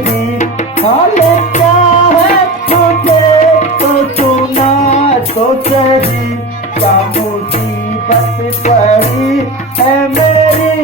नहीं। हाल क्या है मुझे तो सुना तो सही, क्या मुसीबत पड़ी है मेरी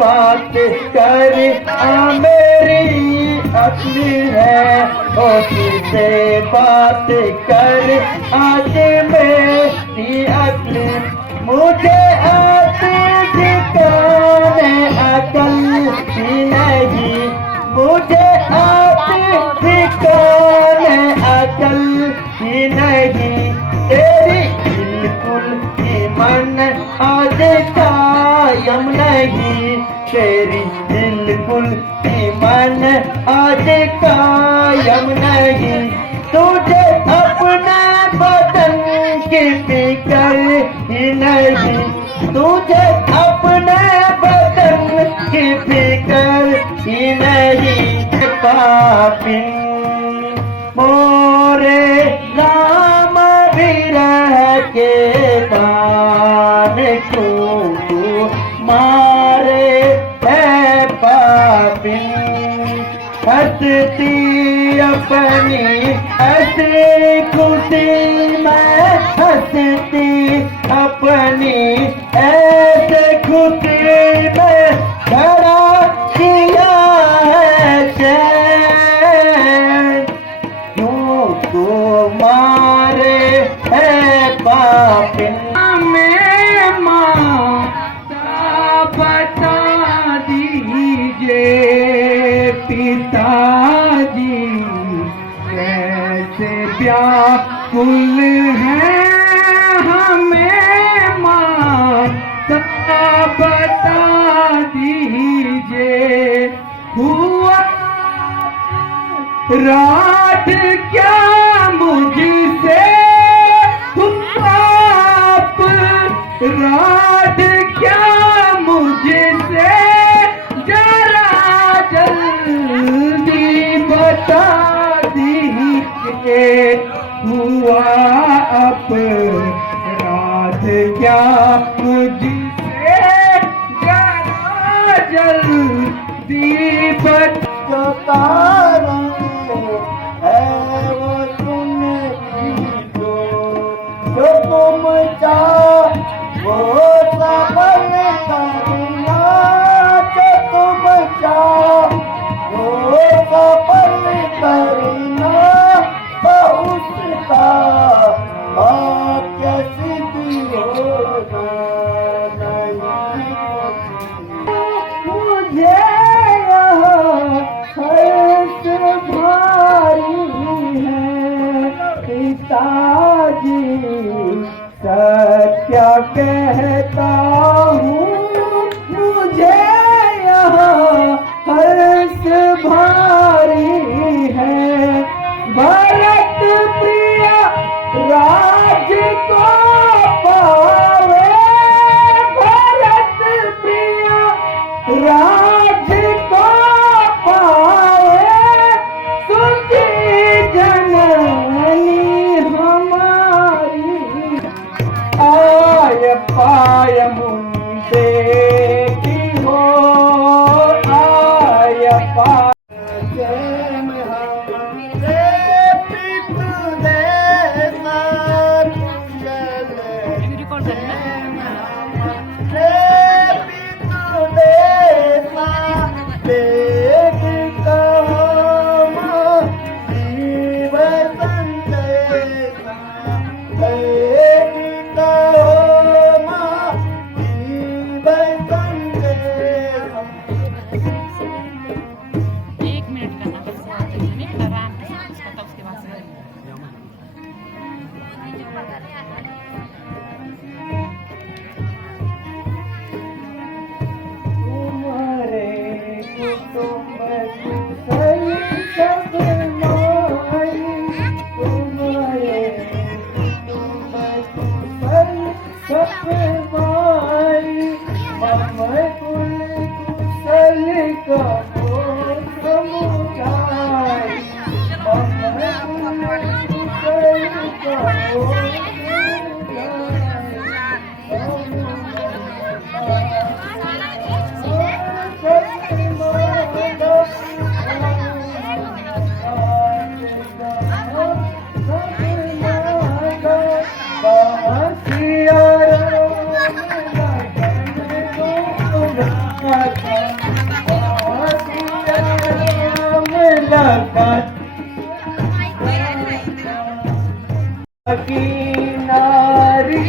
बात कर मेरी असली है, उससे बात कर आज मेरी असली। मुझे आती ठिकाने अकल ही नहीं, मुझे आती ठिकाने अकल ही नहीं। तेरी बिल्कुल ही मन आज कायम नहीं, तेरी बिल्कुल ही मन आज कायम नहीं। तुझे अपने बदन की फिक्र ही नहीं, तुझे अपने बदन की फिक्र ही नहीं। पापी मोरे राम विरह के बाण को मारे है पापी। हंसती अपनी हंसी खुशी में, हंसती अपनी ऐसे खुशी में खड़ा किया है चैन। क्यों तो मारे है पापी। बता दीजिए पिताजी कैसे व्याकुल है हमें माता, बता दीजिए हुआ रात क्या मुझसे हुआ, रात क्या मुझसे जरा जल्दी बता दीजिए हुआ अपराध क्या मुझसे जरा जल्दी बता। है वो तुमने जो तुम चाहो सफल करना, जो तुम चाहो सफल करना, उसका वाक्य सिद्धि होना नहीं। मुझे यहाँ हर्ष भारी है पिताजी, सत्य कहता हूँ मुझे यहाँ हर्ष भारी है। भरत प्रिय राज को पावे, भरत प्रिय राज को पावे, सुखी जननी हमारी। आय पाय किनारी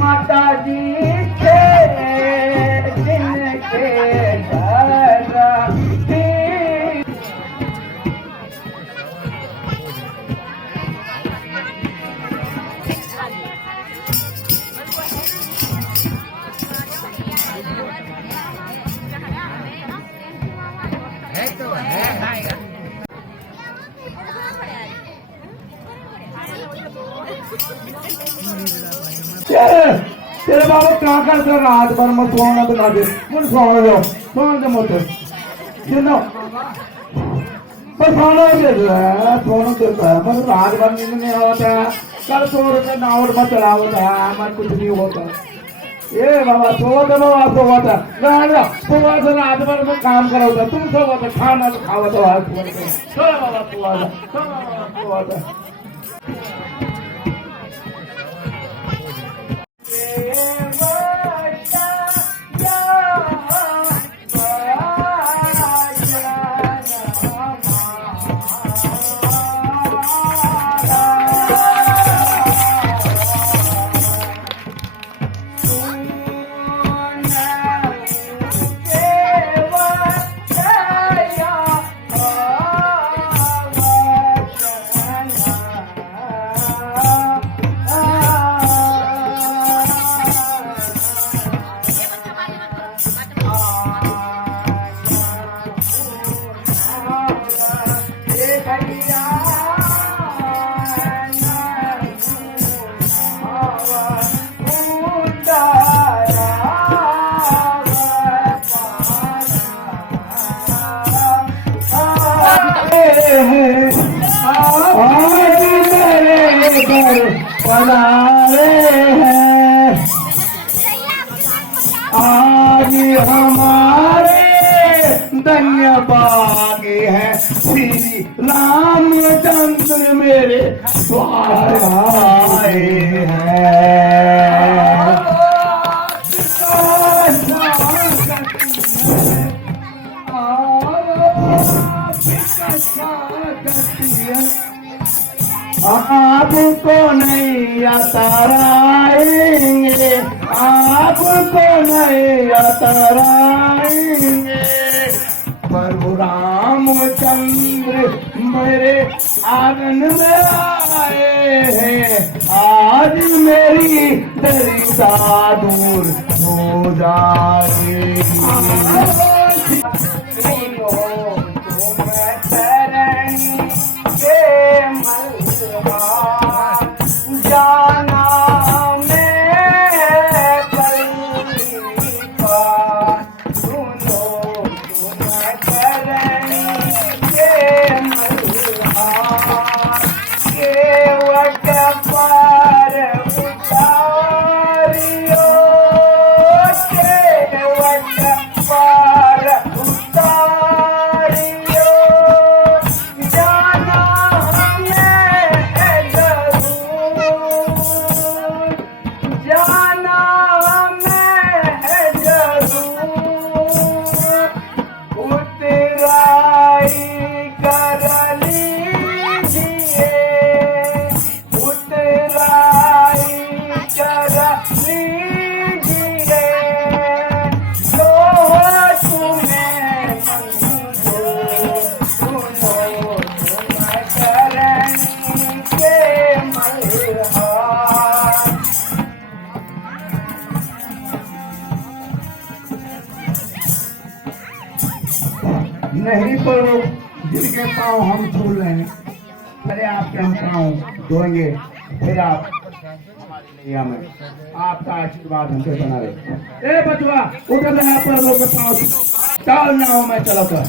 माता जी थे जिनके तेरे बाबा क्या करते रात भर मैं सोना बना दे मुझे सोने दो मत सुनो बस सोना दे सोना देता है मैं रात भर नींद नहीं होता कल 100 रुपये नावर में चला होता है मैं कुछ नहीं होता ये बाबा सोता रात भर में काम करा होता तुम सोता खाना तो खावा तो आज बाबा सोता आज हमारे धन्य भाग्य है श्री रामचंद्र मेरे द्वार आए हैं। आपको नहीं अतराएंगे आपको नहीं अतराएंगे प्रभु रामचंद्र मेरे आंगन में आए हैं आज मेरी दरिद्रता दूर हो जाएगी। जाना मैं सुनो तुम करनी के हार केवट पर उतारियो केवट पर उतारियो जाना हमें है जरूर जाना हमें है जरूर उतराई कर लीजिए उतराई कर लीजिए लो तुम्हें मंजूर सुनो तुम करनी के मल्हार नहीं तो जिनके पाँव हम छू लें अरे आपके हम पाँव धोएंगे फिर आप हमारी नैया में आपका आशीर्वाद हमसे बना रहे ए बचवा उधर मैं आप लोगों के पाँव चाल ना हो मैं चलो कर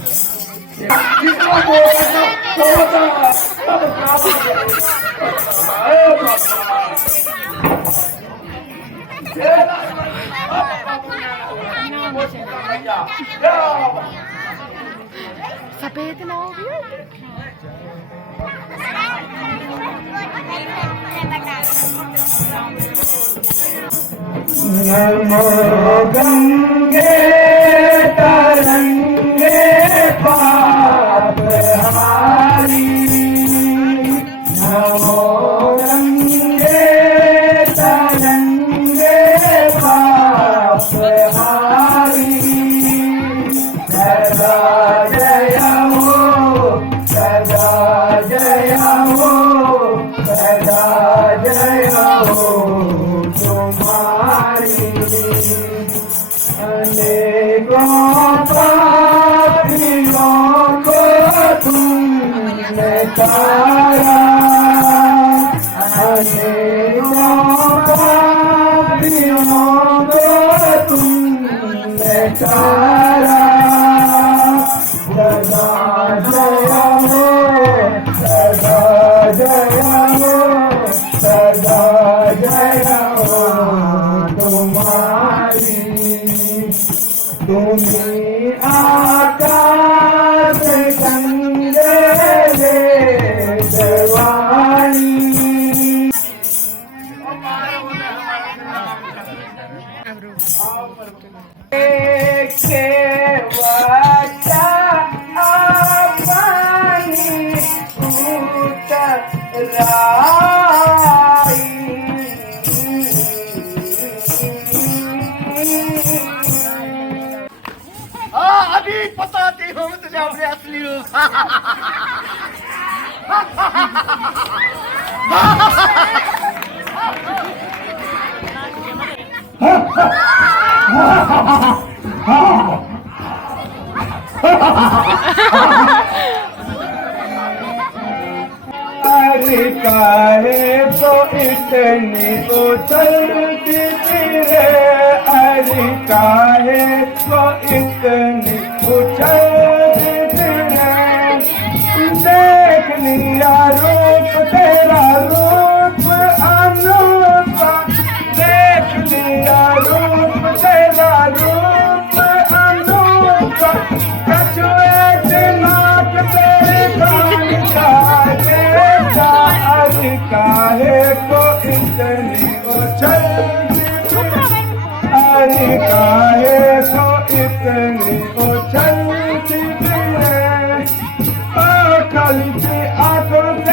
जिसको बोलना बोलता सब काम सफेद ना हो गया नमो गंगे तरंगे पाप हारी नमो गंगे तरंगे पाप हारी सदा जय हो सदा जय हो सदा जय हो तुम्हारी अनेकों पापियों को तुमने तारा अनेकों पापियों को तुमने तारा सदा जय हो सदा जय हो सदा जय हो तुम्हारी तुम्हें आकाश गंगे देवानी अभी बताती हूँ तुझे अपने असली रूप अरे काहे तो इतनी उछलती फिरे अरे काहे तो इतनी उछलती फिरे देख लिया रूप तेरा रूप अनूठा देख लिया रूप तेरा रूप अनूठा कछुए के नाक तेरे कान का अरे काहे को इतनी उछलती अरे काहे को इतनी उछलती फिरे कल की आंखों से